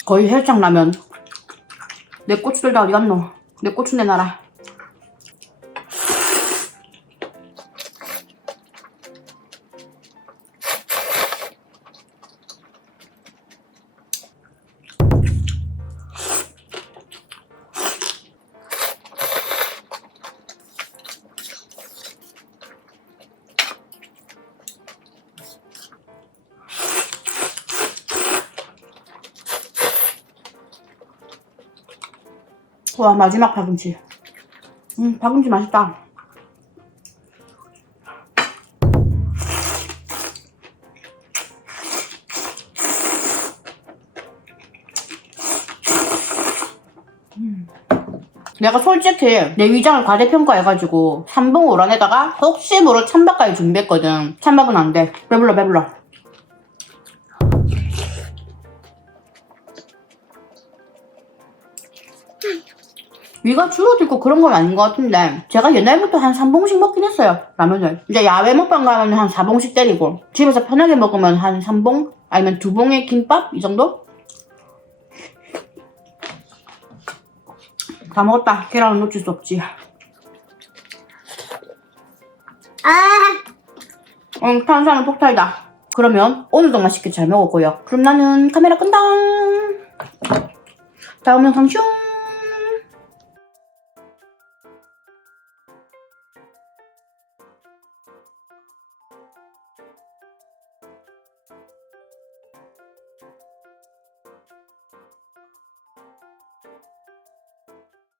거의 헬창라면. 내 고추들 다 어디 갔노? 내 고추 내놔라. 와, 마지막 파김치. 파김치 맛있다. 내가 솔직히 내 위장을 과대평가해가지고 삼봉 오란에다가 혹시 모를 찬밥까지 준비했거든. 찬밥은 안 돼. 배불러. 위가 줄어들고 그런 건 아닌 것 같은데 제가 옛날부터 한 3봉씩 먹긴 했어요, 라면을. 이제 야외 먹방 가면 한 4봉씩 때리고 집에서 편하게 먹으면 한 3봉? 아니면 2봉의 김밥? 이 정도? 다 먹었다. 계란은 놓칠 수 없지. 탄수화물 폭탄이다. 그러면 오늘도 맛있게 잘 먹었고요. 그럼 나는 카메라 끈다. 다음 영상 슝!